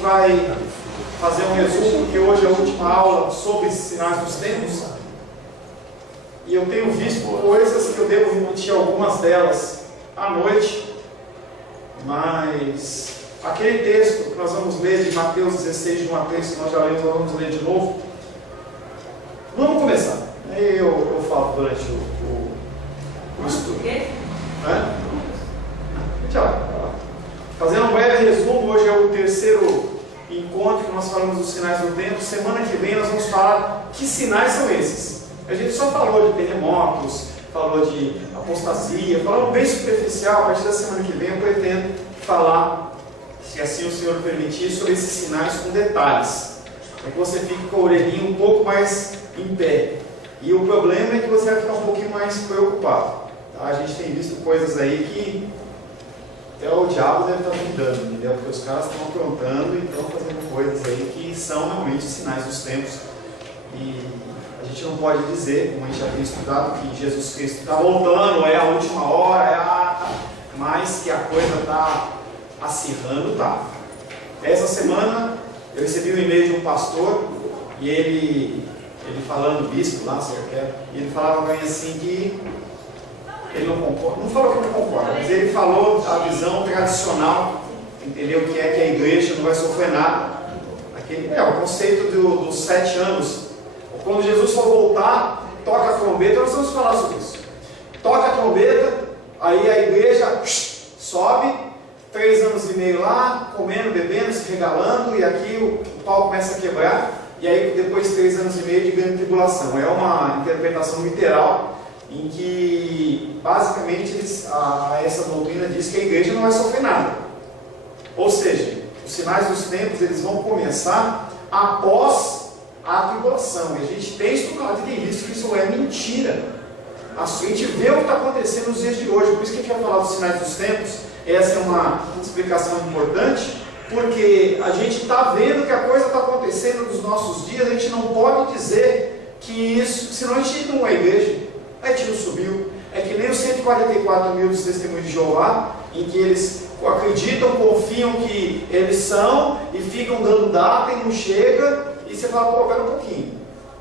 Vai fazer um resumo, porque hoje é a última aula sobre sinais dos tempos. E eu tenho visto coisas que eu devo repetir algumas delas à noite. Mas aquele texto que nós vamos ler de Mateus 16, de 1 a 3, que nós já lemos, nós vamos ler de novo. Vamos começar. Aí eu falo durante o estudo. Tchau. Fazendo um breve resumo, hoje é o terceiro encontro que nós falamos dos sinais do tempo. Semana que vem nós vamos falar que sinais são esses. A gente só falou de terremotos, falou de apostasia, falou bem superficial. A partir da semana que vem eu pretendo falar, se assim o Senhor permitir, sobre esses sinais com detalhes, para que você fique com a orelhinha um pouco mais em pé. E o problema é que você vai ficar um pouquinho mais preocupado. Tá? A gente tem visto coisas aí que até o diabo deve estar duvidando, entendeu? Porque os caras estão aprontando e estão fazendo coisas aí que são realmente sinais dos tempos. E a gente não pode dizer, como a gente já tem estudado, que Jesus Cristo está voltando, é a última hora, mas que a coisa está acirrando, tá? Essa semana eu recebi um e-mail de um pastor e ele falando, bispo lá, e ele falava para mim assim que ele não concorda, não falou que não concorda, mas ele falou a visão tradicional, entendeu? Que é que a igreja não vai sofrer nada. O conceito dos 7 anos. Quando Jesus for voltar, toca a trombeta, nós vamos falar sobre isso. Toca a trombeta, aí a igreja sobe, 3 anos e meio lá, comendo, bebendo, se regalando, e aqui o pau começa a quebrar, e aí depois 3 anos e meio de grande tribulação. É uma interpretação literal, em que basicamente essa doutrina diz que a igreja não vai sofrer nada. Ou seja, os sinais dos tempos eles vão começar após a tribulação. E a gente tem estudado e tem visto que isso é mentira. A gente vê o que está acontecendo nos dias de hoje. Por isso que a gente vai falar dos sinais dos tempos. Essa é uma explicação importante, porque a gente está vendo que a coisa está acontecendo nos nossos dias. A gente não pode dizer que isso, senão a gente não é igreja. A gente não subiu. É que nem os 144 mil dos testemunhos de Jeová, em que eles acreditam, confiam que eles são e ficam dando data e não chega, e você fala, pô, pera um pouquinho.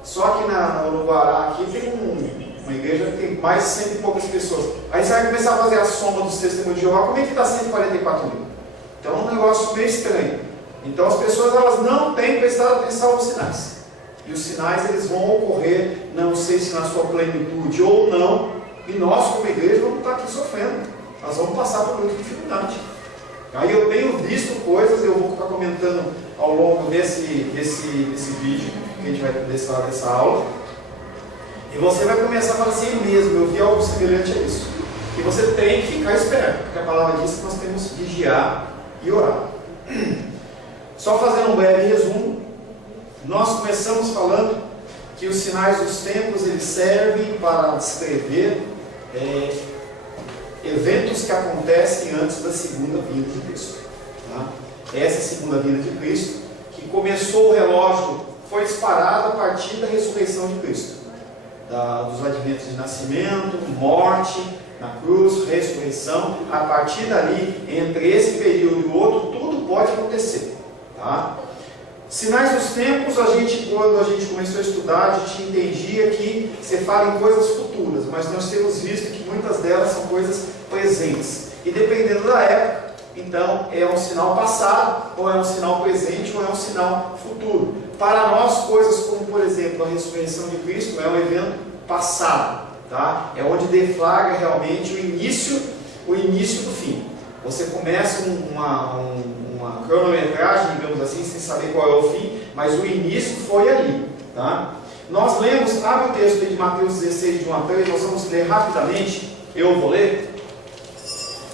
Só que no Guará aqui tem uma igreja que tem mais de 100 e poucas pessoas. Aí você vai começar a fazer a soma dos testemunhos de Jeová, como é que dá 144 mil? Então é um negócio meio estranho. Então as pessoas elas não têm prestado atenção aos sinais. E os sinais eles vão ocorrer, não sei se na sua plenitude ou não, e nós como igreja vamos estar aqui sofrendo. Nós vamos passar por muita dificuldade. Aí eu tenho visto coisas, eu vou ficar comentando ao longo desse vídeo, que a gente vai dessa aula, e você vai começar a falar assim mesmo, eu vi algo semelhante a isso. E você tem que ficar esperto, porque a palavra diz que nós temos que vigiar e orar. Só fazendo um breve resumo, nós começamos falando que os sinais dos tempos eles servem para descrever eventos que acontecem antes da segunda vinda de Cristo. Tá? Essa segunda vinda de Cristo, que começou o relógio, foi disparado a partir da ressurreição de Cristo, dos adventos de nascimento, morte, na cruz, ressurreição. A partir dali, entre esse período e o outro, tudo pode acontecer. Tá? Sinais dos tempos, quando a gente começou a estudar, a gente entendia que você fala em coisas futuras, mas nós temos visto que muitas delas são coisas presentes. E dependendo da época, então é um sinal passado, ou é um sinal presente, ou é um sinal futuro. Para nós, coisas como, por exemplo, a ressurreição de Cristo é um evento passado, tá? É onde deflagra realmente o início do fim. Você começa uma cronometragem, digamos assim, sem saber qual é o fim, mas o início foi ali, tá? Nós lemos, abre o texto de Mateus 16, de 1 a 3, nós vamos ler rapidamente, eu vou ler,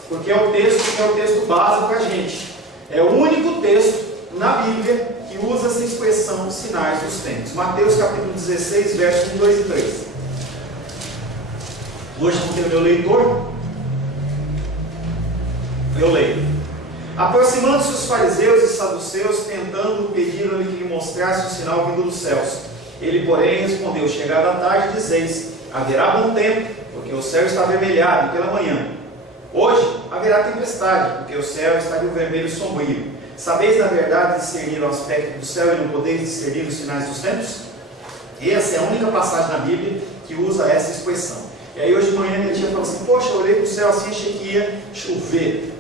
porque é o texto que é o texto básico para a gente. É o único texto na Bíblia que usa essa expressão sinais dos tempos. Mateus capítulo 16, versos 1, 2 e 3. Hoje não tem o meu leitor, eu leio. Aproximando-se os fariseus e saduceus, tentando pediram-lhe que lhe mostrasse um sinal vindo dos céus. Ele, porém, respondeu: chegada a tarde, dizeis, haverá bom tempo, porque o céu está avermelhado pela manhã. Hoje haverá tempestade, porque o céu está de um vermelho sombrio. sabeis na verdade discernir o aspecto do céu e não podeis discernir os sinais dos tempos? Essa é a única passagem na Bíblia que usa essa expressão. E aí hoje de manhã minha tia falou assim, poxa, eu olhei para o céu assim, achei que ia chover.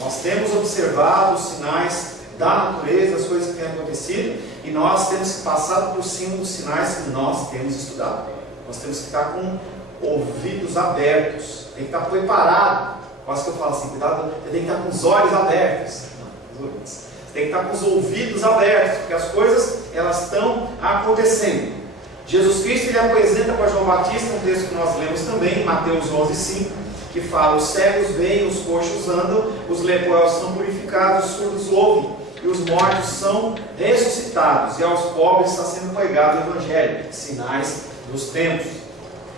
Nós temos observado os sinais da natureza, as coisas que têm acontecido, e nós temos que passar por cima dos sinais que nós temos estudado. Nós temos que ficar com ouvidos abertos, tem que estar preparado. Quase que eu falo assim, cuidado, você tem que estar com os olhos abertos. Não, você tem que estar com os ouvidos abertos, porque as coisas, elas estão acontecendo. Jesus Cristo, ele apresenta para João Batista um texto que nós lemos também, Mateus 11:5, que fala, os cegos veem, os coxos andam, os leprosos são purificados, os surdos ouvem, e os mortos são ressuscitados, e aos pobres está sendo pregado o Evangelho, sinais dos tempos.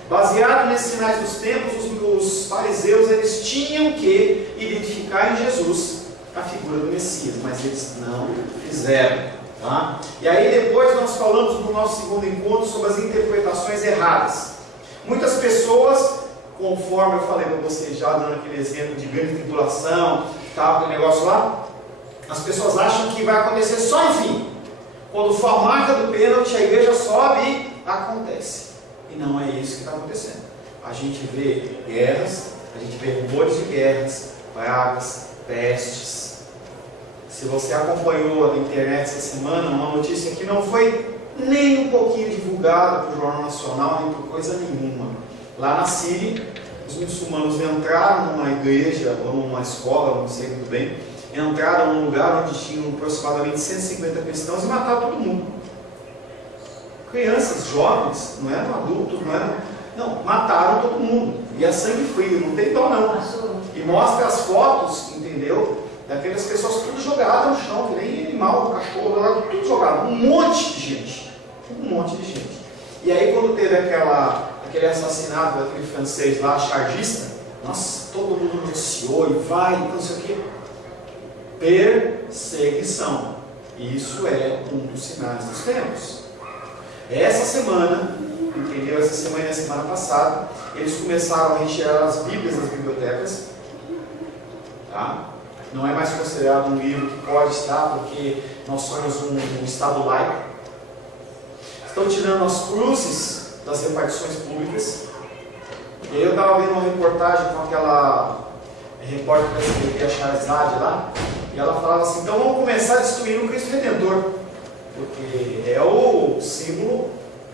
Baseado nesses sinais dos tempos, os fariseus, eles tinham que identificar em Jesus a figura do Messias, mas eles não fizeram. Tá? E aí depois nós falamos no nosso segundo encontro sobre as interpretações erradas. Muitas pessoas, conforme eu falei para vocês já, dando aquele exemplo de grande tribulação, tal, aquele negócio lá, as pessoas acham que vai acontecer só no fim. Quando for a marca do pênalti, a igreja sobe e acontece. E não é isso que está acontecendo. A gente vê guerras, a gente vê rumores de guerras, pragas, pestes. Se você acompanhou na internet essa semana, uma notícia que não foi nem um pouquinho divulgada por Jornal Nacional, nem por coisa nenhuma. Lá na Síria, os muçulmanos entraram numa igreja ou numa escola, não sei muito bem, entraram num lugar onde tinham aproximadamente 150 cristãos e mataram todo mundo. Crianças, jovens, não eram adultos, não, mataram todo mundo. E é sangue frio, não tem dó não. E mostra as fotos, entendeu? Daquelas pessoas tudo jogadas no chão, que nem animal, cachorro, tudo jogado. Um monte de gente. Um monte de gente. E aí quando teve aquele assassinato daquele francês lá, chargista, nossa, todo mundo noticiou e vai, não sei o quê. Perseguição. Isso é um dos sinais dos tempos. Essa semana, entendeu? Essa semana e a semana passada, eles começaram a retirar as Bíblias das bibliotecas. Tá? Não é mais considerado um livro que pode estar, porque nós somos um Estado laico. Estão tirando as cruzes das repartições públicas. E aí eu estava vendo uma reportagem com aquela repórter da SBT, a Charizade lá, e ela falava assim, então vamos começar a destruir o Cristo Redentor, porque é o símbolo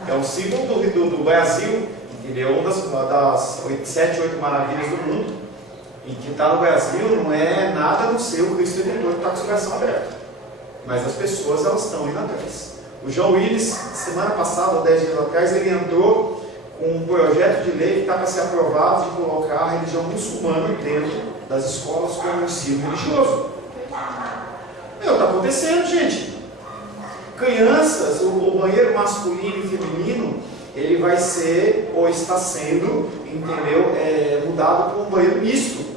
do Brasil, entendeu? Uma das 7, 8 maravilhas do mundo. E que está no Brasil não é nada a não ser o Cristo Redentor que está com o coração aberto. Mas as pessoas, elas estão indo atrás. O João Willis, semana passada, ou 10 dias atrás, ele entrou com um projeto de lei que está para ser aprovado de colocar a religião muçulmana dentro das escolas como ensino religioso. Está acontecendo, gente. Crianças, o banheiro masculino e feminino, ele vai ser, ou está sendo, entendeu? Mudado para um banheiro misto.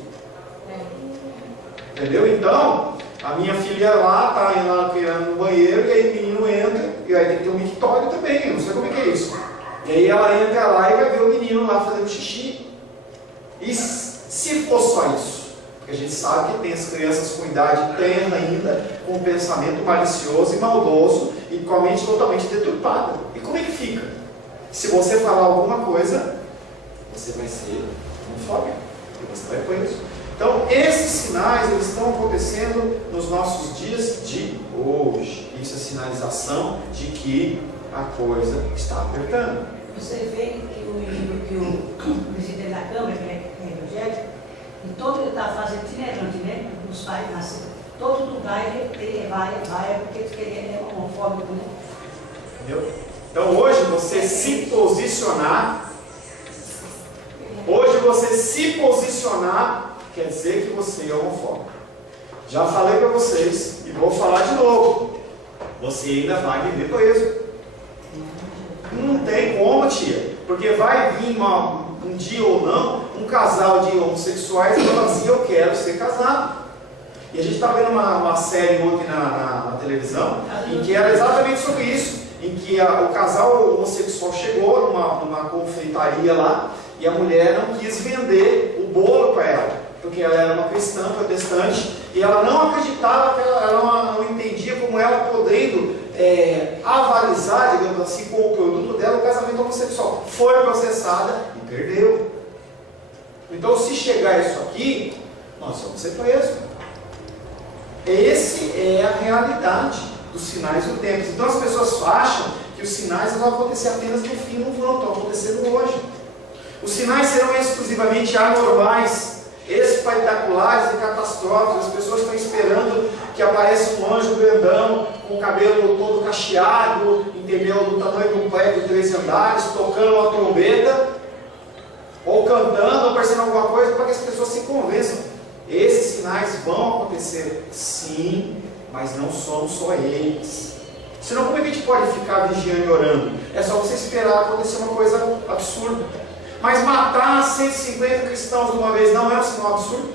Entendeu? Então, a minha filha lá está indo no banheiro, e aí o menino entra, e aí tem que ter um mictório também, eu não sei como é que é isso. E aí ela entra lá e vai ver o menino lá fazendo xixi. E se for só isso? Porque a gente sabe que tem as crianças com idade tenra ainda, com um pensamento malicioso e maldoso, e com a mente totalmente deturpada. E como é que fica? Se você falar alguma coisa, você vai ser homofóbico, e você vai preso. Então, esses sinais, eles estão acontecendo nos nossos dias de hoje. Isso é sinalização de que a coisa está apertando. Você vê que o presidente da Câmara, que é evangélico, e todo ele está fazendo itinerante, né? Os pais nasceram. Todo lugar ele vai, porque ele é homofóbico, né? Entendeu? Então, hoje você se posicionar, quer dizer que você é homofóbico. Já falei para vocês e vou falar de novo. Você ainda vai viver preso. Não tem como, tia. Porque vai vir um dia ou não, um casal de homossexuais e fala assim, eu quero ser casado. E a gente está vendo uma série ontem na televisão, em que era exatamente sobre isso. Em que o casal homossexual chegou numa confeitaria lá, e a mulher não quis vender o bolo para ela. porque ela era uma cristã protestante, e ela não acreditava, ela não entendia como ela podendo avalizar, digamos assim, com o produto dela, o casamento homossexual. Foi processada e perdeu. Então, se chegar isso aqui, nós vamos ser presos. Essa é a realidade dos sinais do tempo. Então, as pessoas acham que os sinais vão acontecer apenas no fim, não vão, estão acontecendo hoje. Os sinais serão exclusivamente anormais, espetaculares e catastróficos. As pessoas estão esperando que apareça um anjo grandão, com o cabelo todo cacheado, entendeu? Do tamanho de um prédio de 3 andares, tocando uma trombeta, ou cantando, ou aparecendo alguma coisa, para que as pessoas se convençam. Esses sinais vão acontecer, sim, mas não somos só eles. Senão, como é que a gente pode ficar vigiando e orando? É só você esperar acontecer uma coisa absurda. Mas matar 150 cristãos de uma vez não é um sinal absurdo?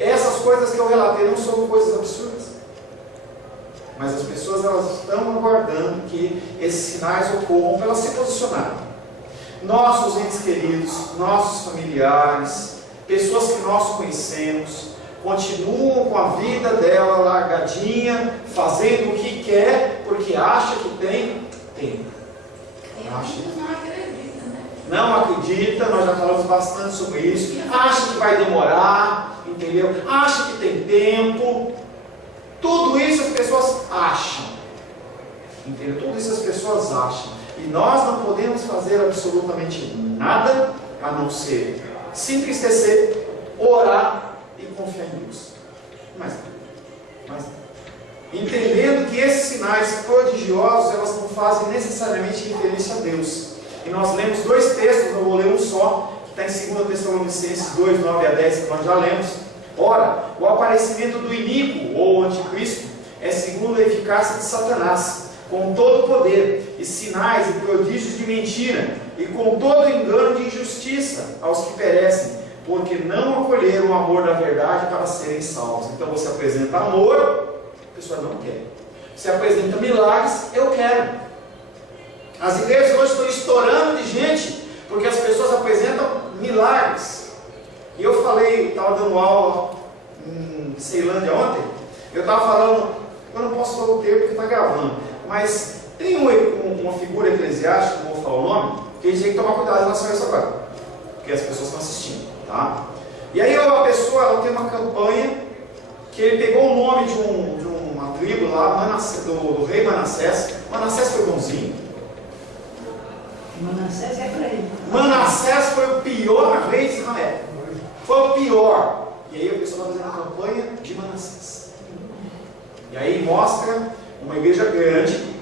Essas coisas que eu relatei não são coisas absurdas. Mas as pessoas elas estão aguardando que esses sinais ocorram para elas se posicionarem. Nossos entes queridos, nossos familiares, pessoas que nós conhecemos, continuam com a vida dela largadinha, fazendo o que quer, porque acha que tem tempo. Não acredita, nós já falamos bastante sobre isso. Acha que vai demorar, entendeu? Acha que tem tempo. Tudo isso as pessoas acham, entendeu? Tudo isso as pessoas acham. E nós não podemos fazer absolutamente nada a não ser se entristecer, orar e confiar em Deus. Mas entendendo que esses sinais prodigiosos elas não fazem necessariamente referência a Deus. E nós lemos 2 textos, eu vou ler um só, que está em 2 Tessalonicenses 2, 9 a 10, que nós já lemos. Ora, o aparecimento do iníquo, ou anticristo, é segundo a eficácia de Satanás, com todo poder, e sinais e prodígios de mentira, e com todo engano de injustiça aos que perecem, porque não acolheram o amor da verdade para serem salvos. Então você apresenta amor, a pessoa não quer. Você apresenta milagres, eu quero. As igrejas hoje estão estourando de gente, porque as pessoas apresentam milagres. E eu falei, estava dando aula em Ceilândia ontem, eu estava falando, eu não posso falar o termo porque está gravando, mas tem uma figura eclesiástica, não vou falar o nome, que a gente tem que tomar cuidado em relação a isso agora, porque as pessoas estão assistindo, tá? E aí a pessoa, ela tem uma campanha, que ele pegou o nome de uma tribo lá, do rei Manassés. Manassés foi bonzinho. Manassés é para ele. Manassés foi o pior rei de Israel. Foi o pior. E aí a pessoa está fazendo a campanha de Manassés. E aí mostra uma igreja grande,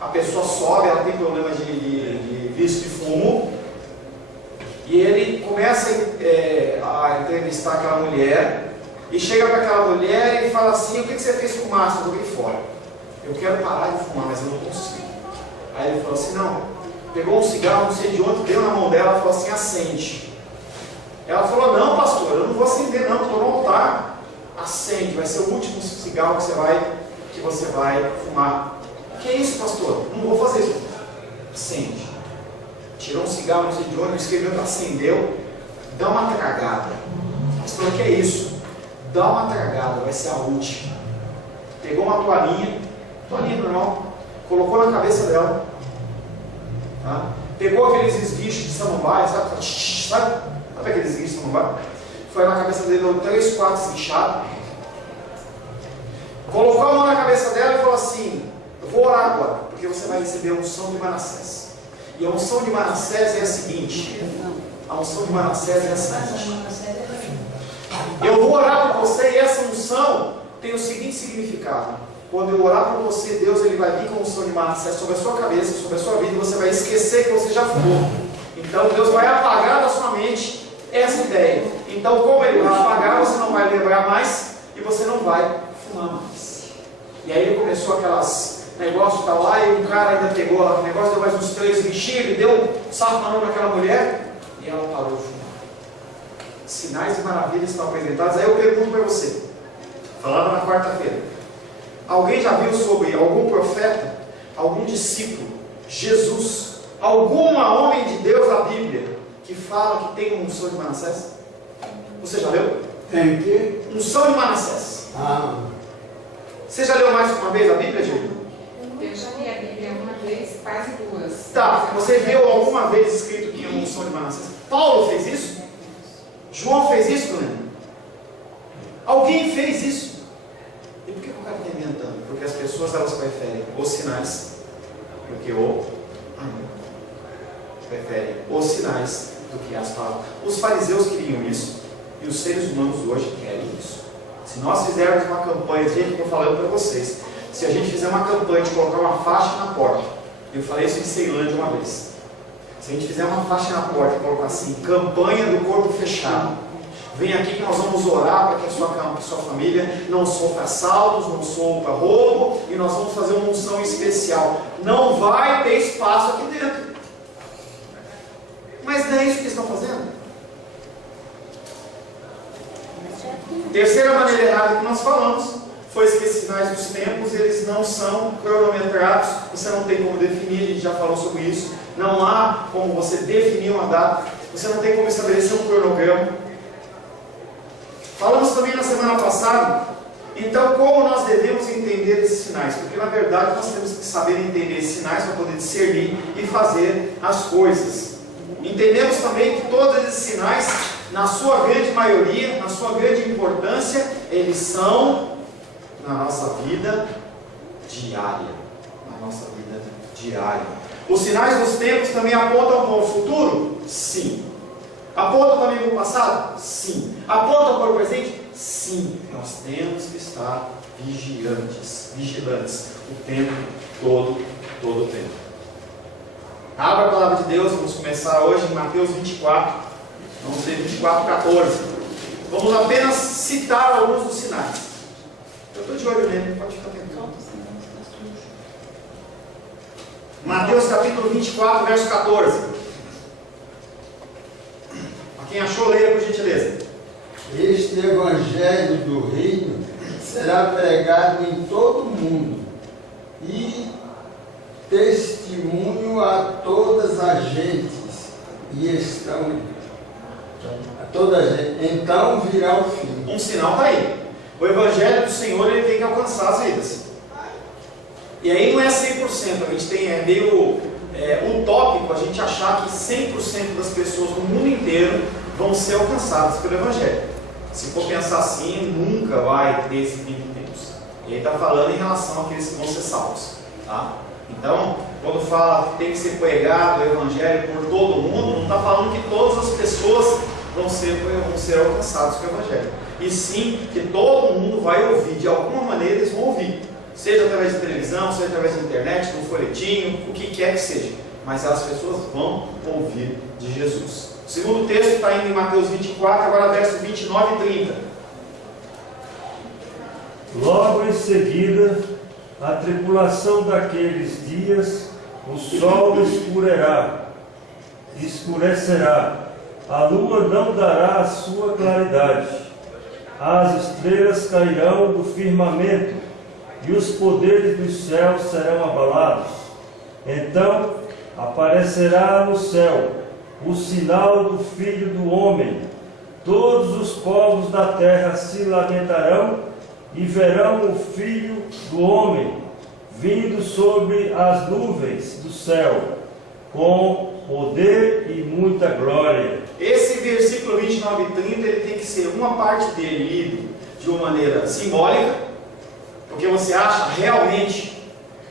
a pessoa sobe, ela tem problema de vício de fumo, e ele começa a entrevistar aquela mulher, e chega para aquela mulher e fala assim: o que você fez com o mastro? Eu joguei fora. Eu quero parar de fumar, mas eu não consigo. Aí ele falou assim: não. Pegou um cigarro, não sei de onde, deu na mão dela e falou assim: acende. Ela falou: não, pastor, eu não vou acender não, estou no altar. Acende, vai ser o último cigarro que você vai fumar. Que é isso, pastor? Não vou fazer isso. Acende. Tirou um cigarro, não sei de onde, escreveu, acendeu. Dá uma tragada. Pastor, o que é isso? Dá uma tragada, vai ser a última. Pegou uma toalhinha normal, colocou na cabeça dela. Tá? Pegou aqueles esguichos de samambaia, sabe aqueles esguichos de samambaia? Foi na cabeça dele, deu 3, 4 esguichados. Colocou a mão na cabeça dela e falou assim: eu vou orar agora, porque você vai receber a unção de Manassés. E a unção de Manassés é a seguinte: a unção de Manassés é a seguinte. Eu vou orar por você e essa unção tem o seguinte significado: quando eu orar por você, Deus ele vai vir com a unção de Manassés sobre a sua cabeça, sobre a sua vida, e você vai esquecer que você já fumou. Então Deus vai apagar da sua mente essa ideia. Então, como ele vai apagar, você não vai lembrar mais e você não vai fumar mais. E aí ele começou aquelas negócios tá lá, e o cara ainda pegou o negócio, deu mais uns 3 bichinhos, ele deu um saco na mão daquela mulher e ela parou de fumar. Sinais e maravilhas estão apresentados. Aí eu pergunto para você, falando na quarta-feira: alguém já viu sobre algum profeta, algum discípulo, Jesus, algum homem de Deus da Bíblia, que fala que tem uma unção de Manassés? Você já leu? Tem que? Unção de Manassés. Você já leu mais uma vez a Bíblia, Diego? Eu já li a Bíblia uma vez, quase duas. Tá, você viu alguma vez escrito que uma unção de Manassés? Paulo fez isso? João fez isso, né? Alguém fez isso? E por que o cara está inventando? Porque as pessoas elas preferem os sinais, porque preferem os sinais do que as palavras. Os fariseus queriam isso e os seres humanos hoje querem isso. Se nós fizermos uma campanha, gente, que eu estou falando para vocês, se a gente fizer uma campanha de colocar uma faixa na porta, eu falei isso em Ceilândia uma vez. Se a gente fizer uma faixa na porta e colocar assim, campanha do corpo fechado, vem aqui que nós vamos orar para que a sua família não sofra assaltos, não sofra roubo, e nós vamos fazer uma unção especial. Não vai ter espaço aqui dentro. Mas não é isso que eles estão fazendo. Terceira maneira errada que nós falamos foi que esses sinais dos tempos, eles não são cronometrados, você não tem como definir, a gente já falou sobre isso, não há como você definir uma data, você não tem como estabelecer um cronograma. Falamos também na semana passada, então, como nós devemos entender esses sinais, porque na verdade nós temos que saber entender esses sinais para poder discernir e fazer as coisas. Entendemos também que todos esses sinais, na sua grande maioria, na sua grande importância, eles são na nossa vida diária. Na nossa vida diária. Os sinais dos tempos também apontam para o futuro? Sim. Apontam também para o passado? Sim. Apontam para o presente? Sim. Nós temos que estar vigilantes o tempo todo o tempo. Abra a palavra de Deus, vamos começar hoje em Mateus 24, vamos ler 24:14. Vamos apenas citar alguns dos sinais. Eu estou de olho nele, pode ficar tranquilo. Mateus capítulo 24, verso 14. A quem achou, leia por gentileza. Este evangelho do reino será pregado em todo o mundo e testemunho a todas as gentes, então virá o fim. Um sinal está aí. O evangelho do Senhor, ele tem que alcançar as vidas. E aí não é 100%, a gente tem, é meio utópico a gente achar que 100% das pessoas no mundo inteiro vão ser alcançadas pelo evangelho. Se for pensar assim, nunca vai ter esse fim de tempos. E aí está falando em relação àqueles que vão ser salvos, tá? Então, quando fala que tem que ser pregado o evangelho por todo mundo, não está falando que todas as pessoas vão ser alcançadas pelo evangelho. E sim, que todo mundo vai ouvir, de alguma maneira eles vão ouvir. Seja através de televisão, seja através da internet, no folhetinho, o que quer que seja. Mas as pessoas vão ouvir de Jesus. O segundo texto está indo em Mateus 24, agora versos 29 e 30. Logo em seguida, a tribulação daqueles dias, o sol escurecerá, a lua não dará a sua claridade, as estrelas cairão do firmamento, e os poderes dos céus serão abalados. Então aparecerá no céu o sinal do Filho do Homem. Todos os povos da terra se lamentarão e verão o Filho do Homem vindo sobre as nuvens do céu, com poder e muita glória. Esse versículo 29 e 30, ele tem que ser uma parte dele lido de uma maneira simbólica, porque você acha realmente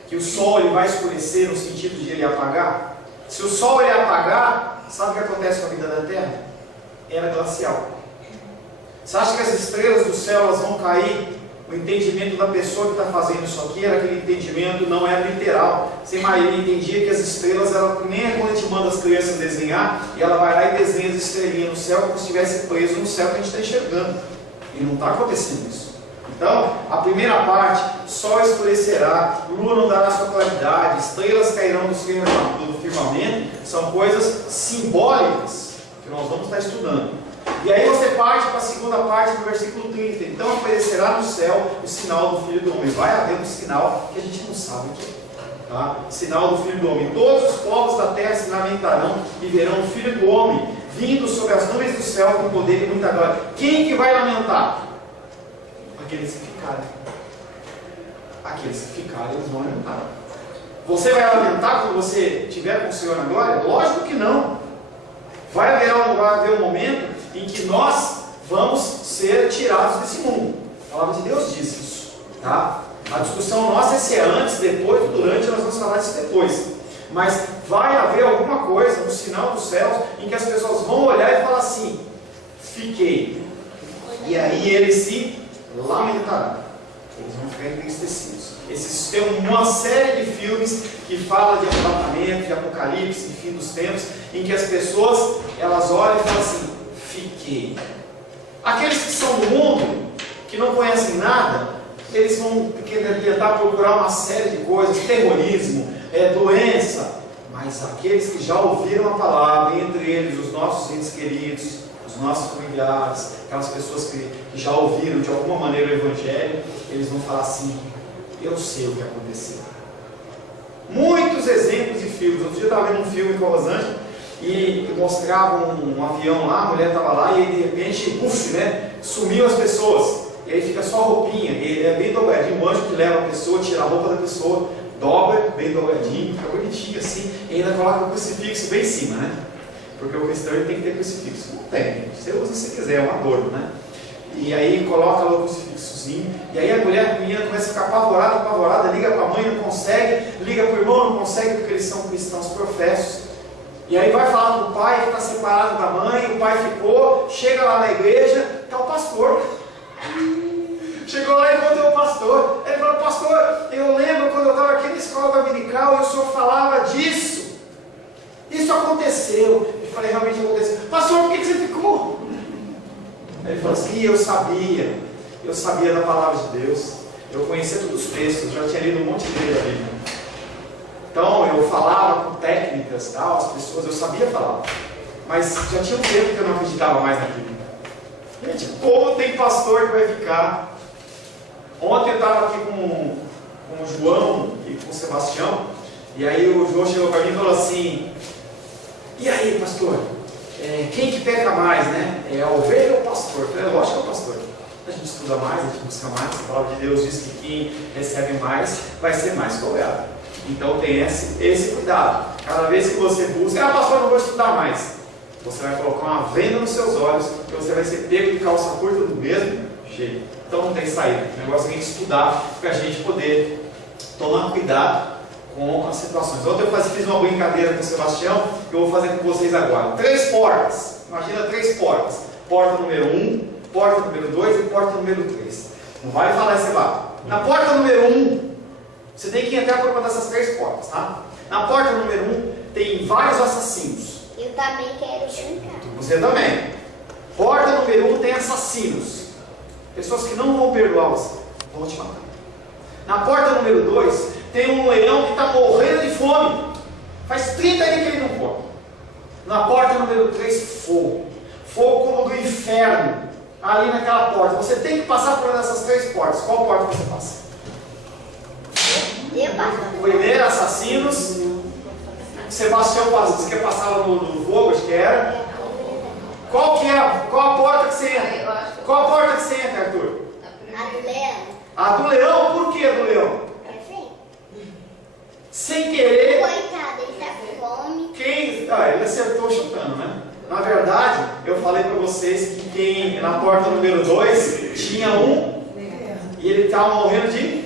que o sol ele vai escurecer no sentido de ele apagar? Se o sol ele apagar, sabe o que acontece com a vida da Terra? Era glacial. Você acha que as estrelas do céu elas vão cair? O entendimento da pessoa que está fazendo isso aqui era aquele entendimento, não é literal. Você entendia que as estrelas, nem é quando a gente manda as crianças desenhar, e ela vai lá e desenha as estrelinhas no céu, como se estivesse preso no céu que a gente está enxergando. E não está acontecendo isso. Então, a primeira parte, sol escurecerá, lua não dará sua claridade, estrelas cairão do firmamento, são coisas simbólicas que nós vamos estar estudando. E aí você parte para a segunda parte do versículo 30. Então aparecerá no céu o sinal do Filho do Homem. Vai haver um sinal que a gente não sabe o que é. Tá? Sinal do Filho do Homem. Todos os povos da terra se lamentarão e verão o Filho do Homem vindo sobre as nuvens do céu com poder e muita glória. Quem que vai lamentar? Aqueles que ficarem. Aqueles que ficarem, eles vão lamentar. Você vai lamentar quando você estiver com o Senhor na glória? Lógico que não. Vai haver um momento em que nós vamos ser tirados desse mundo. A palavra de Deus diz isso, tá? A discussão nossa é se é antes, depois, durante, nós vamos falar disso depois. Mas vai haver alguma coisa no sinal dos céus em que as pessoas vão olhar e falar assim: fiquei. E aí eles se lamentarão. Eles vão ficar entristecidos. Tem uma série de filmes que falam de arrebatamento, de apocalipse, de fim dos tempos, em que as pessoas, elas olham e falam assim: fiquei. Aqueles que são do mundo, que não conhecem nada, eles vão tentar procurar uma série de coisas, terrorismo, doença. Mas aqueles que já ouviram a palavra, entre eles os nossos entes queridos, os nossos familiares, aquelas pessoas que já ouviram de alguma maneira o Evangelho, eles vão falar assim: eu sei o que aconteceu. Muitos exemplos de filmes. Outro dia eu estava vendo um filme com a Rosângela e mostrava um avião lá, a mulher estava lá e de repente, sumiu as pessoas. E aí fica só a roupinha, e é bem dobradinho, um anjo que leva a pessoa, tira a roupa da pessoa, dobra, bem dobradinho, fica bonitinho assim, e ainda coloca o crucifixo bem em cima, né? Porque o cristão ele tem que ter crucifixo. Não tem, você usa se quiser, é um adorno, né? E aí coloca lá o crucifixozinho, e aí a menina começa a ficar apavorada, liga para a mãe, não consegue, liga para o irmão, não consegue, porque eles são cristãos professos. E aí vai falar para o pai que está separado da mãe, o pai ficou, chega lá na igreja, está o pastor. Chegou lá e encontrou o pastor. Ele falou: pastor, eu lembro quando eu estava aqui na escola dominical e o senhor falava disso. Isso aconteceu. Eu falei: realmente aconteceu. Pastor, por que você ficou? Ele falou assim: eu sabia da palavra de Deus, eu conhecia todos os textos, já tinha lido um monte dele da Bíblia. Então eu falava com técnicas, tal, as pessoas, eu sabia falar, mas já tinha um tempo que eu não acreditava mais naquilo. Gente, como tem pastor que vai ficar? Ontem eu estava aqui com o João e com o Sebastião, e aí o João chegou para mim e falou assim: e aí, pastor, quem que peca mais, né? É a ovelha ou o pastor? Eu falei: lógico que é o pastor. A gente estuda mais, a gente busca mais, a palavra de Deus diz que quem recebe mais vai ser mais cobrado. Então tem esse cuidado. Cada vez que você busca: pastor, não vou estudar mais, você vai colocar uma venda nos seus olhos e você vai ser pego de calça curta do mesmo jeito. Então não tem saída. O negócio é a gente estudar para a gente poder tomar cuidado com as situações. Ontem eu fiz uma brincadeira com o Sebastião que eu vou fazer com vocês agora. 3 portas. Imagina 3 portas. Porta número 1, porta número 2 e porta número 3. Não vai falar esse lado. Na porta número 1, você tem que entrar por uma dessas 3 portas, tá? Na porta número 1 tem vários assassinos. Eu também quero brincar. Você também. Porta número 1 tem assassinos. Pessoas que não vão perdoar você, vão te matar. Na porta número 2 tem um leão que está morrendo de fome. Faz 30 anos que ele não come. Na porta número 3, fogo. Fogo como do inferno. Ali naquela porta. Você tem que passar por uma dessas 3 portas. Qual porta você passa? Eu passo. Primeiro, assassinos. Sebastião disse que passava no fogo, acho que era. Qual a porta que você entra? Qual a porta que você entra, Arthur? A do leão. A do leão? Por que a do leão? É feio. Sem querer. Coitado, ele tá com fome. Ele acertou chutando, né? Na verdade, eu falei para vocês que na porta número 2 tinha um e ele estava morrendo de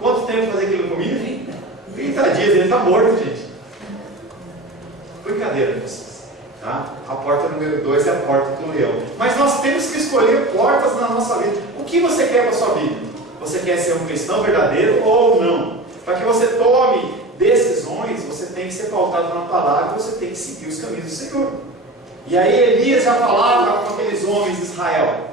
quanto tempo fazer aquilo comigo? 30 dias, ele está morto, gente. Brincadeira com vocês, tá? A porta número 2 é a porta do leão. Mas nós temos que escolher portas na nossa vida. O que você quer para a sua vida? Você quer ser um cristão verdadeiro ou não? Para que você tome decisões, você tem que ser pautado na palavra, você tem que seguir os caminhos do Senhor. E aí Elias já falava com aqueles homens de Israel: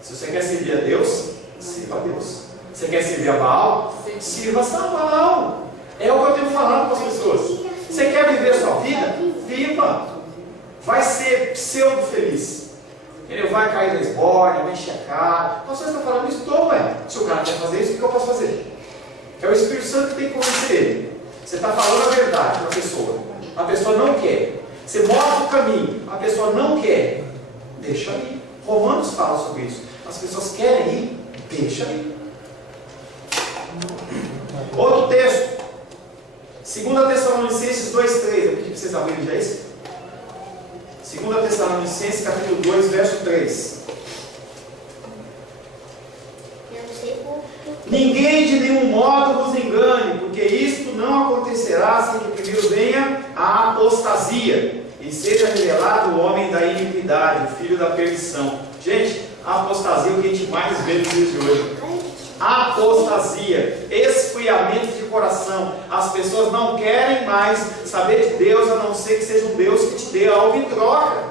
se você quer servir a Deus, sirva a Deus. Você quer servir a Baal? Sirva a Baal. É o que eu tenho falado com as pessoas. Você quer viver a sua vida? Viva! Vai ser pseudo feliz. Ele vai cair na esbórnia, vai encher a cara. Pastor, você está falando isso? Estou, ué. Se o cara quer fazer isso, o que eu posso fazer? É o Espírito Santo que tem que convencer ele. Você está falando a verdade para a pessoa. A pessoa não quer. Você mostra o caminho, a pessoa não quer, deixa ir. Romanos fala sobre isso. As pessoas querem ir, deixa ir. Outro texto, 2 Tessalonicenses 2,3. Eu pedi para vocês abrirem já isso. 2 Tessalonicenses capítulo 2, verso 3. Ninguém de nenhum modo vos engane, porque isto não acontecerá sem que primeiro venha a apostasia e seja revelado o homem da iniquidade, o filho da perdição. Gente, a apostasia é o que a gente mais vê nos dias de hoje. Apostasia, esfriamento de coração. As pessoas não querem mais saber de Deus, a não ser que seja um Deus que te dê algo em troca.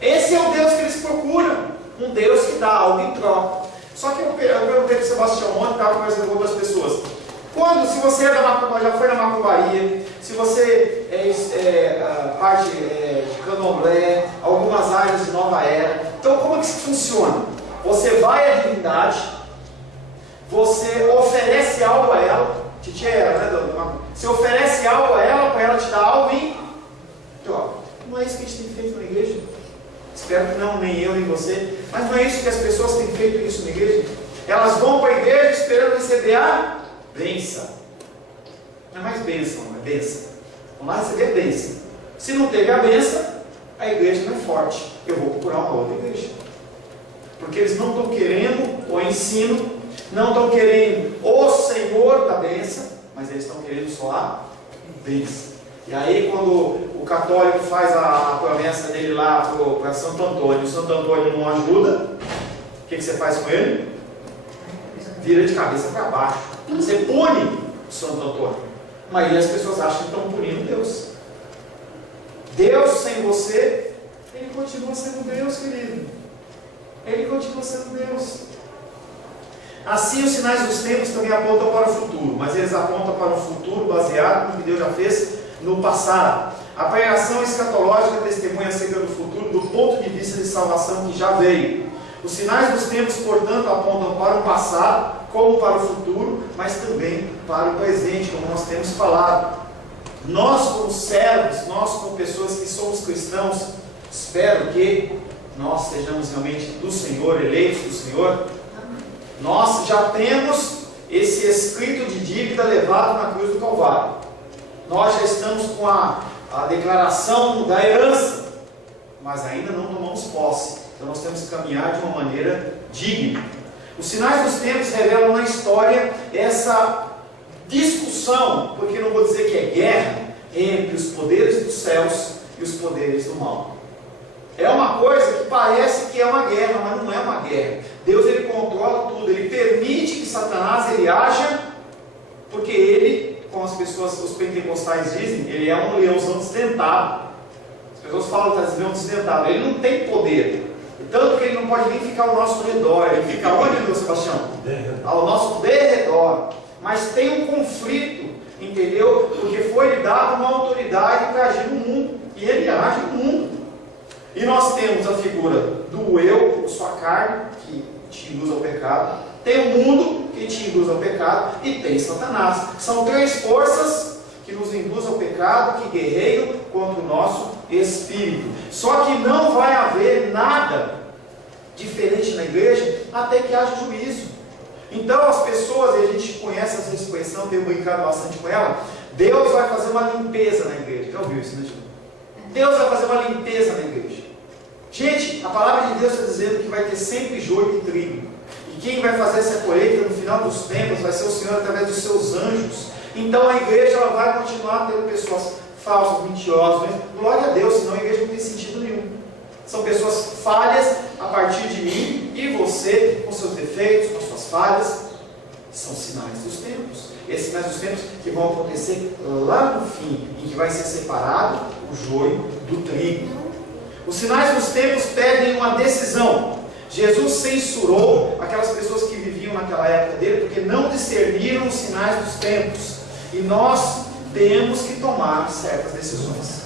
Esse é o Deus que eles procuram, um Deus que dá algo em troca. Só que eu perguntei para o Sebastião ontem, estava conversando com outras pessoas. Se você é da Macumba, já foi na Macumbaria, se você é parte de Candomblé, algumas áreas de Nova Era, então como é que isso funciona? Você vai à divindade, você oferece algo a ela, Titia era, né? Você oferece algo a ela, para ela te dar algo em troca. Não é isso que a gente tem feito na igreja? Espero que não, nem eu, nem você. Mas não é isso que as pessoas têm feito isso na igreja? Elas vão para a igreja esperando receber a bênção. Não é mais bênção, não é bênção. Vamos lá receber bênção. Se não teve a bênção, a igreja não é forte. Eu vou procurar uma outra igreja. Porque eles não estão querendo o ensino, não estão querendo o Senhor da bênção, mas eles estão querendo só a bênção. E aí quando o católico faz a promessa dele lá para Santo Antônio, o Santo Antônio não ajuda, o que você faz com ele? Vira de cabeça para baixo. Você pune o Santo Antônio. Mas aí as pessoas acham que estão punindo Deus. Deus sem você, Ele continua sendo Deus, querido. Ele continua sendo Deus. Assim, os sinais dos tempos também apontam para o futuro, mas eles apontam para um futuro baseado no que Deus já fez no passado. A pregação escatológica testemunha acerca do futuro do ponto de vista de salvação que já veio. Os sinais dos tempos, portanto, apontam para o passado, como para o futuro, mas também para o presente, como nós temos falado. Nós, como servos, nós, como pessoas que somos cristãos, espero que nós sejamos realmente do Senhor, eleitos do Senhor. Nós já temos esse escrito de dívida levado na cruz do Calvário. Nós já estamos com a declaração da herança, mas ainda não tomamos posse. Então nós temos que caminhar de uma maneira digna. Os sinais dos tempos revelam na história essa discussão, porque não vou dizer que é guerra, entre os poderes dos céus e os poderes do mal. É uma coisa que parece que é uma guerra, mas não é uma guerra. Deus, Ele controla tudo, Ele permite que Satanás ele haja, porque Ele, como as pessoas, os pentecostais dizem, Ele é um leãozão desdentado. As pessoas falam que está leão desdentado, Ele não tem poder. Tanto que Ele não pode nem ficar ao nosso redor. Ele fica onde, meu Sebastião? Ao nosso derredor. Mas tem um conflito, entendeu? Porque foi lhe dado uma autoridade para agir no mundo. E Ele age no mundo. E nós temos a figura do eu, sua carne, que te induz ao pecado. Tem o mundo, que te induz ao pecado. E tem Satanás. São três forças que nos induzem ao pecado, que guerreiam contra o nosso espírito. Só que não vai haver nada diferente na igreja até que haja juízo. Então as pessoas, e a gente conhece essa expressão, tenho brincado bastante com ela, Deus vai fazer uma limpeza na igreja. Já ouviu isso, né, Gil? Deus vai fazer uma limpeza na igreja. Gente, a palavra de Deus está dizendo que vai ter sempre joio e trigo. E quem vai fazer essa colheita no final dos tempos vai ser o Senhor através dos seus anjos. Então a igreja ela vai continuar tendo pessoas falsas, mentirosas. Glória a Deus, senão a igreja não tem sentido nenhum. São pessoas falhas a partir de mim e você, com seus defeitos, com suas falhas. São sinais dos tempos. Esses sinais dos tempos que vão acontecer lá no fim, em que vai ser separado o joio do trigo. Os sinais dos tempos pedem uma decisão. Jesus censurou aquelas pessoas que viviam naquela época dele, porque não discerniram os sinais dos tempos. E nós temos que tomar certas decisões.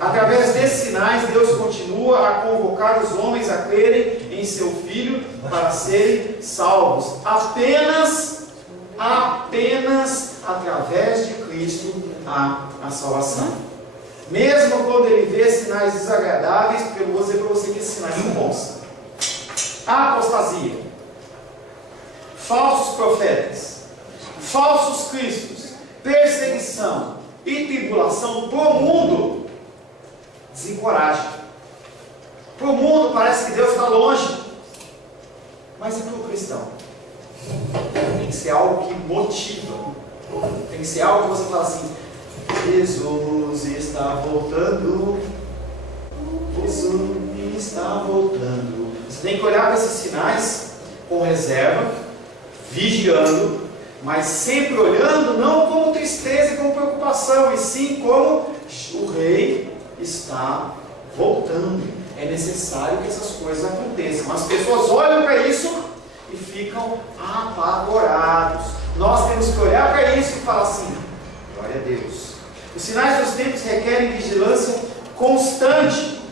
Através desses sinais, Deus continua a convocar os homens a crerem em seu Filho para serem salvos. Apenas através de Cristo há a salvação. Mesmo quando ele vê sinais desagradáveis, porque eu vou dizer para você que esses sinais são bons. Apostasia, falsos profetas, falsos cristos, perseguição e tribulação pro mundo desencoraja. Pro mundo parece que Deus está longe, mas e para o cristão? Tem que ser algo que motiva, tem que ser algo que você fala assim: Jesus está voltando, Jesus está voltando. Você tem que olhar para esses sinais com reserva, vigiando, mas sempre olhando não como tristeza e como preocupação, e sim como o rei está voltando. É necessário que essas coisas aconteçam. As pessoas olham para isso e ficam apavorados. Nós temos que olhar para isso e falar assim: glória a Deus. Os sinais dos tempos requerem vigilância constante.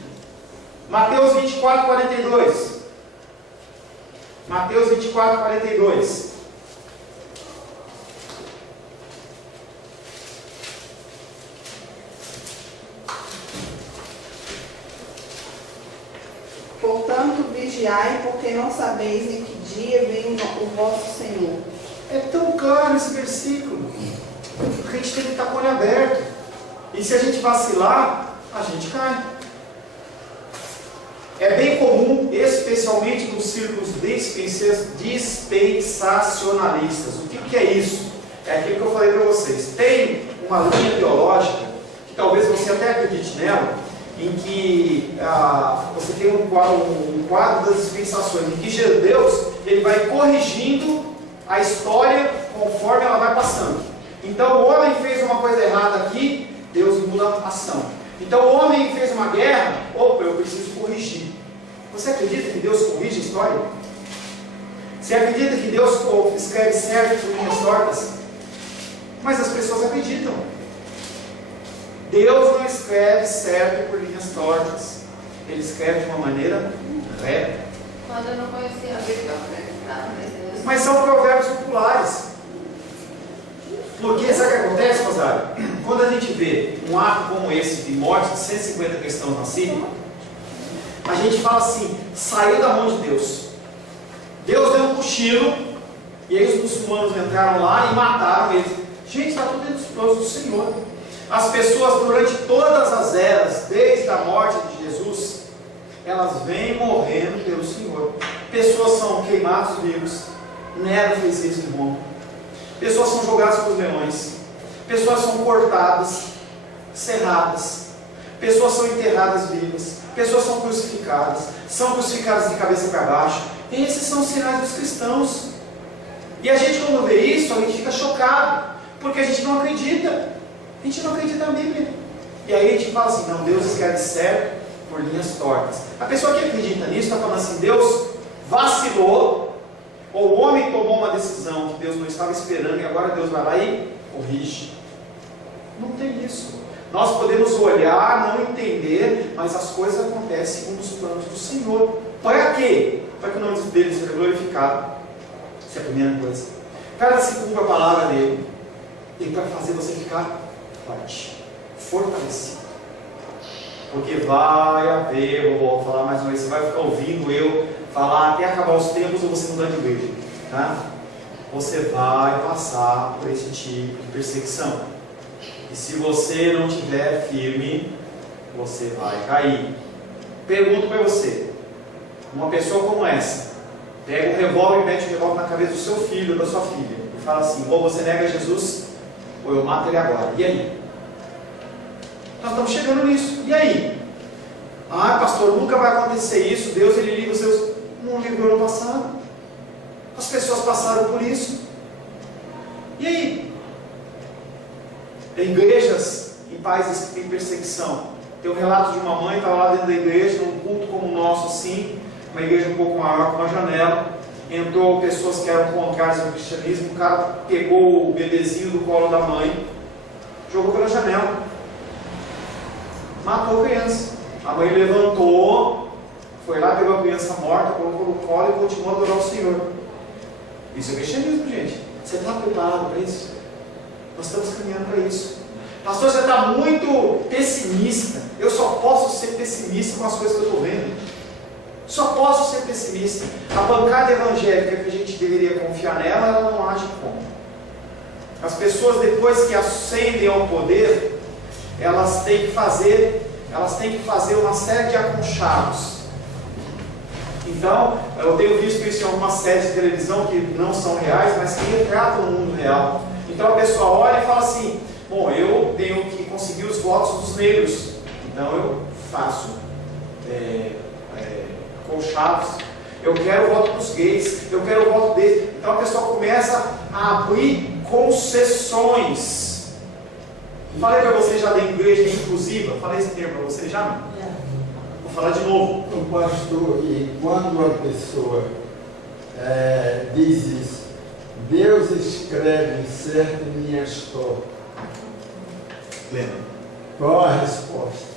Mateus 24, 42. Mateus 24, 42. Portanto, vigiai, porque não sabeis em que dia vem o vosso Senhor. É tão claro esse versículo. A gente tem que estar com o olho aberto. E se a gente vacilar, a gente cai. É bem comum, especialmente nos círculos dispensacionalistas. O que é isso? É aquilo que eu falei para vocês. Tem uma linha teológica, que talvez você até acredite nela, em que você tem um quadro das dispensações, em que Deus ele vai corrigindo a história conforme ela vai passando. Então o homem fez uma coisa errada aqui, Deus muda a ação. Então o homem fez uma guerra, opa, eu preciso corrigir. Você acredita que Deus corrige a história? Você acredita que Deus escreve certo por linhas tortas? Mas as pessoas acreditam. Deus não escreve certo por linhas tortas. Ele escreve de uma maneira reta. Quando eu não conhecia a Bíblia, eu acreditava, mas são provérbios populares. Porque sabe o que acontece, Rosário? Quando a gente vê um ato como esse de morte de 150 cristãos na Síria, a gente fala assim: saiu da mão de Deus. Deus deu um cochilo, e aí os muçulmanos entraram lá e mataram eles. Gente, está tudo dentro dos planos do Senhor. As pessoas durante todas as eras, desde a morte de Jesus, elas vêm morrendo pelo Senhor. Pessoas são queimadas vivos. Nero fez isso em Roma. Pessoas são jogadas para os leões. Pessoas são cortadas, serradas. Pessoas são enterradas vivas. Pessoas são crucificadas de cabeça para baixo. E esses são os sinais dos cristãos. E a gente, quando vê isso, a gente fica chocado, porque a gente não acredita. A gente não acredita na Bíblia. E aí a gente fala assim: não, Deus escreve certo por linhas tortas. A pessoa que acredita nisso está falando assim: Deus vacilou, ou o homem tomou uma decisão que Deus não estava esperando, e agora Deus vai lá e corrige. Não tem isso. Nós podemos olhar, não entender, mas as coisas acontecem segundo os planos do Senhor. Para quê? Para que o nome dele seja glorificado. Essa é a primeira coisa. Para que se cumpra a palavra dele. E para fazer você ficar forte, fortalecido. Porque vai haver, eu vou falar mais uma vez, você vai ficar ouvindo eu falar até acabar os tempos ou você mudar de igreja. Tá? Você vai passar por esse tipo de perseguição. E se você não estiver firme, você vai cair. Pergunto para você: uma pessoa como essa, pega um revólver e mete o revólver na cabeça do seu filho ou da sua filha, e fala assim: ou você nega Jesus, ou eu mato ele agora. E aí? Nós estamos chegando nisso. E aí? Ah, pastor, nunca vai acontecer isso. Deus, ele livra os seus... Não livrou no passado. As pessoas passaram por isso. E aí? Tem igrejas em países em perseguição. Tem um relato de uma mãe que estava lá dentro da igreja, num culto como o nosso assim, uma igreja um pouco maior, com uma janela. Entrou pessoas que eram contrárias ao cristianismo. O cara pegou o bebezinho do colo da mãe, jogou pela janela, matou a criança. A mãe levantou, foi lá, pegou a criança morta, colocou no colo e continuou a adorar o Senhor. Isso é cristianismo, gente. Você está preparado para isso? Nós estamos caminhando para isso. Pastor, você está muito pessimista. Eu só posso ser pessimista com as coisas que eu estou vendo. Só posso ser pessimista. A bancada evangélica que a gente deveria confiar nela, ela não age como. As pessoas, depois que ascendem ao poder, elas têm que fazer uma série de aconchegos. Então, eu tenho visto isso em algumas séries de televisão que não são reais, mas que retratam o mundo real. Então a pessoa olha e fala assim: bom, eu tenho que conseguir os votos dos negros, então eu faço aconchegos. Eu quero o voto dos gays, eu quero o voto deles. Então a pessoa começa a abrir concessões. Falei para você já da igreja inclusiva? Falei esse termo para você já? Não? Vou falar de novo. O pastor, e quando uma pessoa diz isso, Deus escreve certo em linhas tortas. Lembra? Qual a resposta?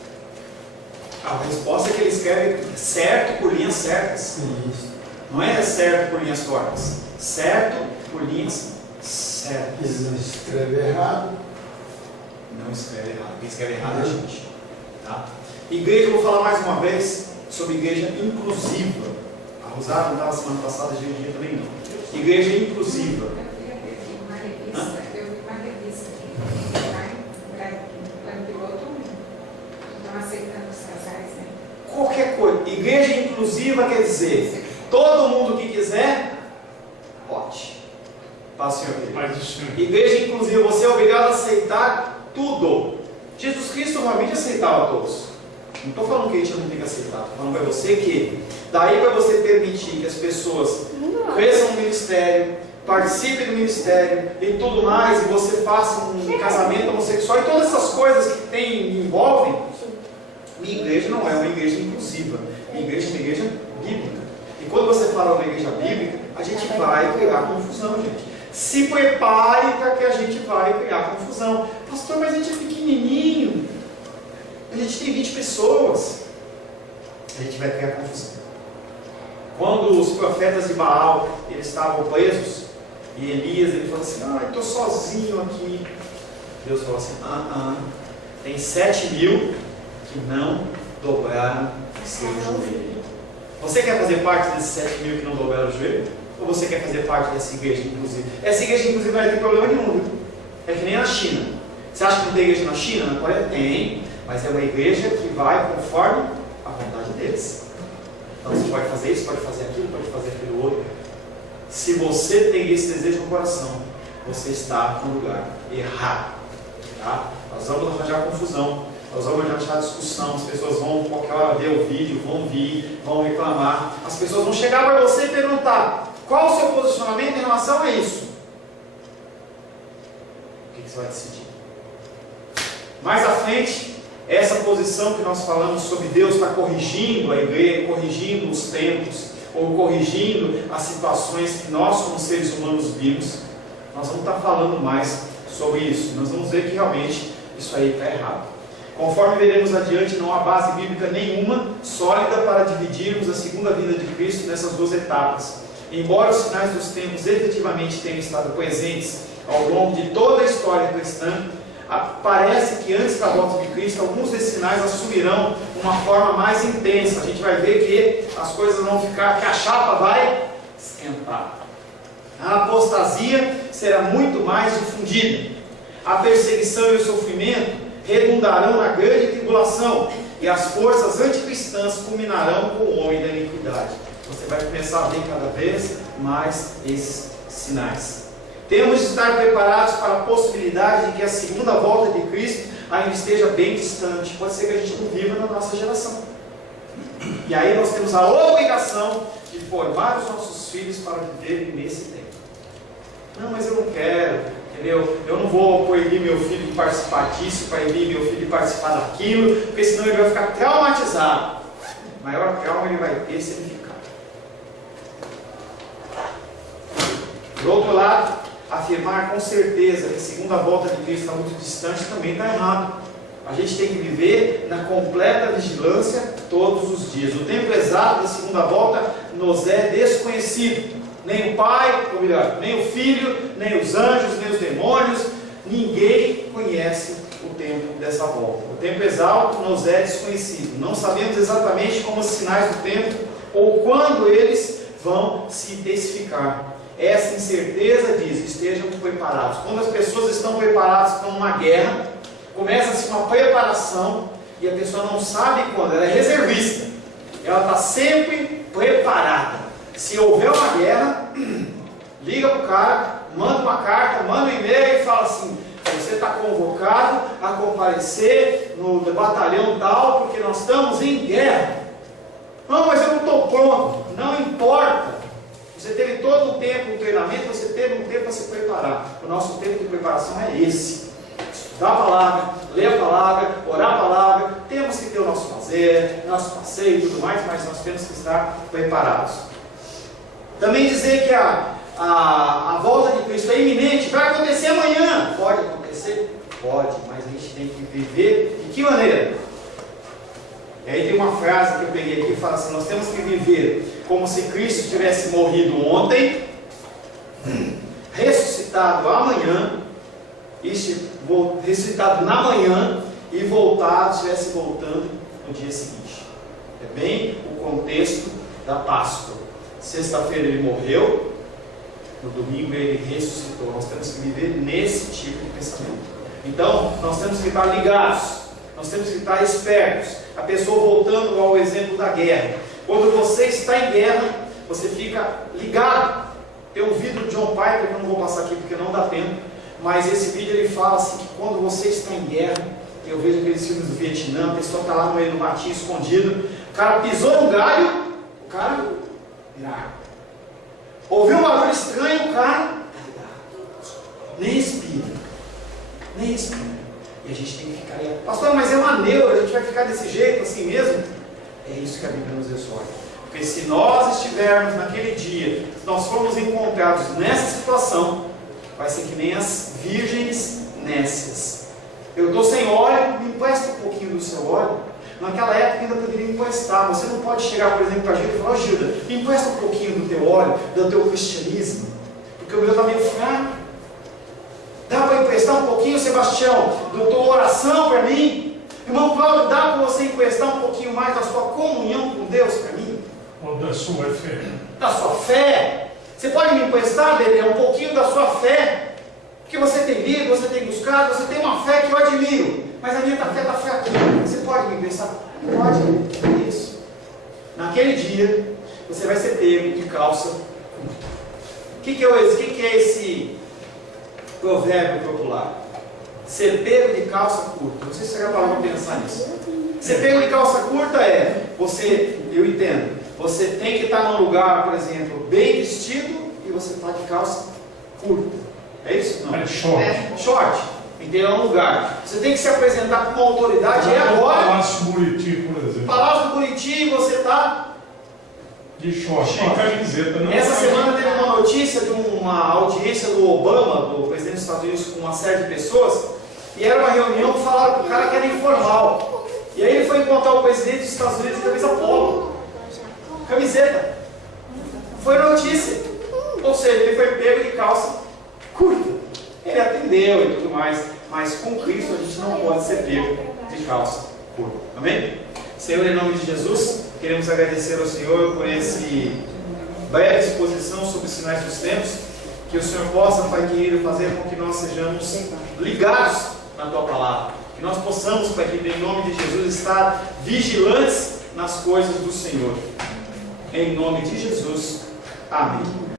A resposta é que ele escreve certo por linhas certas. Isso. Não é certo por linhas tortas. Certo por linhas certas. Ele não escreve errado. Não escreve errado. Quem escreve errado é a gente. Tá? Igreja, eu vou falar mais uma vez sobre igreja inclusiva. A Rosário não estava semana passada, a gente também não. Igreja inclusiva. Eu vi uma revista que lá em Plano Piloto estão aceitando os casais, né? Qualquer coisa. Igreja inclusiva quer dizer, todo mundo que quiser, pode. Passe a igreja inclusiva, você é obrigado a aceitar tudo. Jesus Cristo normalmente aceitava todos. Não estou falando que a gente não tem que aceitar, estou falando para você que daí para você permitir que as pessoas cresçam no ministério, participem do ministério e tudo mais, e você faça um casamento homossexual e todas essas coisas que envolvem, minha igreja não é uma igreja inclusiva, minha igreja é uma igreja bíblica. E quando você fala uma igreja bíblica, a gente vai criar confusão, gente. Se prepare para que a gente vai criar confusão. Pastor, mas a gente é pequenininho. A gente tem 20 pessoas. A gente vai criar confusão. Quando os profetas de Baal eles estavam presos, e Elias ele falou assim: eu estou sozinho aqui. Deus falou assim: tem 7.000 que não dobraram seu joelho. Você quer fazer parte desses 7.000 que não dobraram o joelho? Ou você quer fazer parte dessa igreja inclusiva? Essa igreja inclusiva não tem problema nenhum, viu? É que nem na China. Você acha que não tem igreja na China? Na Coreia tem, mas é uma igreja que vai conforme a vontade deles. Então você pode fazer isso, pode fazer aquilo, pode fazer aquilo outro. Se você tem esse desejo no coração, você está no lugar errado. Tá? Nós vamos arranjar confusão, nós vamos arranjar discussão, as pessoas vão qualquer hora ver o vídeo, vão vir, vão reclamar. As pessoas vão chegar para você e perguntar: qual o seu posicionamento em relação a isso? O que você vai decidir? Mais à frente, essa posição que nós falamos sobre Deus está corrigindo a igreja, corrigindo os tempos, ou corrigindo as situações que nós como seres humanos vimos. Nós vamos estar falando mais sobre isso. Nós vamos ver que realmente isso aí está errado. Conforme veremos adiante, não há base bíblica nenhuma sólida para dividirmos a segunda vinda de Cristo nessas duas etapas. Embora os sinais dos tempos efetivamente tenham estado presentes ao longo de toda a história cristã, parece que antes da volta de Cristo, alguns desses sinais assumirão uma forma mais intensa. A gente vai ver que as coisas vão ficar, que a chapa vai esquentar. A apostasia será muito mais difundida. A perseguição e o sofrimento redundarão na grande tribulação, e as forças anticristãs culminarão com o homem da iniquidade. Você vai começar a ver cada vez mais esses sinais. Temos de estar preparados para a possibilidade de que a segunda volta de Cristo ainda esteja bem distante. Pode ser que a gente não viva na nossa geração. E aí nós temos a obrigação de formar os nossos filhos para viverem nesse tempo. Não, mas eu não quero, entendeu? Eu não vou proibir meu filho de participar disso, proibir meu filho de participar daquilo, porque senão ele vai ficar traumatizado. O maior trauma ele vai ter se ele ficar. Por outro lado, afirmar com certeza que a segunda volta de Cristo está muito distante também está errado. A gente tem que viver na completa vigilância todos os dias. O tempo exato da segunda volta nos é desconhecido. Nem o Pai, ou melhor, nem o Filho, nem os anjos, nem os demônios, ninguém conhece o tempo dessa volta. O tempo exato nos é desconhecido. Não sabemos exatamente como os sinais do tempo ou quando eles vão se intensificar. Essa incerteza diz: estejam preparados. Quando as pessoas estão preparadas para uma guerra, começa-se uma preparação e a pessoa não sabe quando, ela é reservista, ela está sempre preparada. Se houver uma guerra, liga para o cara, manda uma carta, manda um e-mail e fala assim: você está convocado a comparecer no batalhão tal, porque nós estamos em guerra. Não, mas eu não estou pronto. Não importa. Você teve todo um tempo de treinamento, você teve um tempo para se preparar. O nosso tempo de preparação é esse: estudar a palavra, ler a palavra, orar a palavra. Temos que ter o nosso fazer, nosso passeio e tudo mais, mas nós temos que estar preparados. Também dizer que a volta de Cristo é iminente. Vai acontecer amanhã. Pode acontecer? Pode, mas a gente tem que viver de que maneira? E aí tem uma frase que eu peguei aqui que fala assim: nós temos que viver como se Cristo tivesse morrido ontem, ressuscitado amanhã, ressuscitado na manhã e estivesse voltando no dia seguinte. É bem o contexto da Páscoa. Sexta-feira ele morreu, no domingo ele ressuscitou. Nós temos que viver nesse tipo de pensamento. Então, nós temos que estar ligados, nós temos que estar espertos. A pessoa, voltando ao exemplo da guerra, quando você está em guerra, você fica ligado. Tem um vídeo do John Piper, que eu não vou passar aqui porque não dá tempo, mas esse vídeo ele fala assim, que quando você está em guerra, eu vejo aqueles filmes do Vietnã, a pessoa está lá no meio do matinho escondido, o cara pisou no galho, o cara vira. Ouviu um barulho estranho, o cara nem respira. E a gente tem que ficar aí. Pastor, mas é uma neura, a gente vai ficar desse jeito, assim mesmo? É isso que a Bíblia nos exorta. Porque se nós estivermos naquele dia, se nós formos encontrados nessa situação, vai ser que nem as virgens nécias. Eu estou sem óleo, me empresta um pouquinho do seu óleo. Naquela época ainda poderia emprestar. Você não pode chegar, por exemplo, para a Gilda e falar: Gilda, me empresta um pouquinho do teu óleo, do teu cristianismo, porque o meu está meio fraco. Dá para emprestar um pouquinho, Sebastião, da tua oração para mim? Irmão Cláudio, dá para você emprestar um pouquinho mais da sua comunhão com Deus para mim? Ou da sua fé? Da sua fé? Você pode me emprestar, Dedé, um pouquinho da sua fé? Porque você tem lido, você tem buscado, você tem uma fé que eu admiro, mas a minha fé está fraquinha. Você pode me emprestar? Pode. Isso. Naquele dia, você vai ser pego de calça curta. O que é esse provérbio popular? Ser pego de calça curta. Não sei se você já parou para pensar nisso. Ser pego de calça curta é, eu entendo, você tem que estar num lugar, por exemplo, bem vestido e você está de calça curta. É isso? Não. É short. Short. Em um lugar. Você tem que se apresentar com uma autoridade. É agora. Palácio Buriti, por exemplo. Palácio do Buriti, você está de short. Sem camiseta, não. Essa semana teve uma notícia de uma audiência do Obama, do presidente dos Estados Unidos, com uma série de pessoas, e era uma reunião que falaram para o cara que era informal. E aí ele foi encontrar o presidente dos Estados Unidos em camisa polo. Camiseta. Foi notícia. Ou seja, ele foi pego de calça curta. Ele atendeu e tudo mais, mas com Cristo a gente não pode ser pego de calça curta. Amém? Senhor, em nome de Jesus, queremos agradecer ao Senhor por esse breve exposição sobre os sinais dos tempos. Que o Senhor possa, Pai querido, fazer com que nós sejamos ligados na Tua Palavra. Que nós possamos, Pai querido, em nome de Jesus, estar vigilantes nas coisas do Senhor. Em nome de Jesus. Amém.